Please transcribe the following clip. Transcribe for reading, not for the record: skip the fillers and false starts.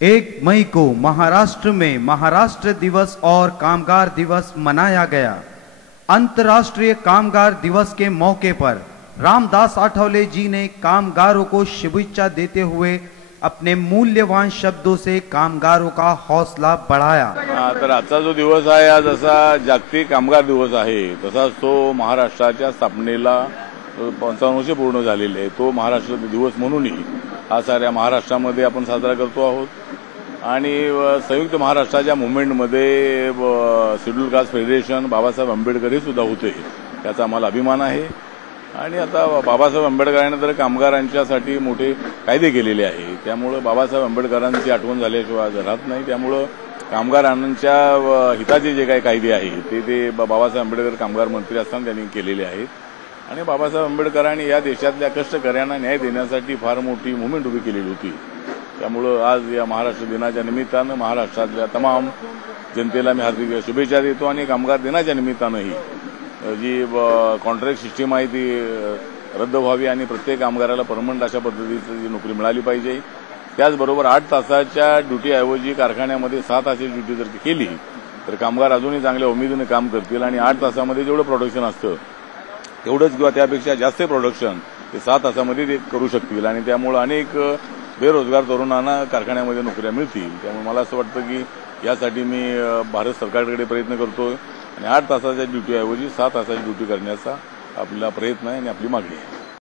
1 मई को महाराष्ट्र में महाराष्ट्र दिवस और कामगार दिवस मनाया गया। अंतर्राष्ट्रीय कामगार दिवस के मौके पर रामदास आठवले जी ने कामगारों को शुभेच्छा देते हुए अपने मूल्यवान शब्दों से कामगारों का हौसला बढ़ाया। तर आजचा जो दिवस आहे, आज जसा जागतिक कामगार दिवस आहे तसाच तो महाराष्ट्राच्या स्थापनेला 55 वर्ष पूर्ण झालेले आहे। तो महाराष्ट्र दिवस म्हणूनही हा साऱ्या महाराष्ट्रामध्ये आपण साजरा करतो आहोत आणि संयुक्त महाराष्ट्राच्या मुवमेंटमध्ये schedule caste federation Babasaheb Ambedkar हे सुद्धा होते, त्याचा आम्हाला अभिमान आहे। आणि आता बाबासाहेब आंबेडकरांनी तर कामगारांच्यासाठी मोठे कायदे केलेले आहे, त्यामुळे बाबासाहेब आंबेडकरांची आठवण झाल्याशिवाय राहत नाही। त्यामुळे कामगारांच्या हिताचे जे काही कायदे आहेत ते बाबासाहेब आंबेडकर कामगार मंत्री असताना त्यांनी केलेले आहेत आणि बाबासाहेब आंबेडकरांनी या देशातल्या कष्टकऱ्यांना न्याय देण्यासाठी फार मोठी मुवमेंट उभी केलेली होती। त्यामुळे आज या महाराष्ट्र दिनाच्या निमित्तानं महाराष्ट्रातल्या तमाम जनतेला मी हार्दिक शुभेच्छा देतो आणि कामगार दिनाच्या निमित्तानंही जी कॉन्ट्रॅक्ट सिस्टीम आहे ती रद्द व्हावी आणि प्रत्येक कामगाराला परमनंट अशा पद्धतीची जी नोकरी मिळाली पाहिजे। त्याचबरोबर 8 तासाच्या ड्युटीऐवजी कारखान्यामध्ये 6 तासाची ड्युटी जर केली तर कामगार अजूनही चांगल्या उमेदीने काम करतील आणि 8 तासामध्ये जेवढं प्रोडक्शन असतं तेवढंच किंवा त्यापेक्षा जास्त प्रोडक्शन ते 6 तासामध्ये ते करू शकतील आणि त्यामुळे अनेक बेरोजगार तरुणांना कारखान्यामध्ये नोकऱ्या मिळतील। त्यामुळे मला असं वाटतं की यासाठी मी भारत सरकारकडे प्रयत्न करतोय आणि 8 तासाच्या ड्युटीऐवजी 6 तासाची ड्युटी करण्याचा आपला प्रयत्न आहे आणि आपली मागणी आहे।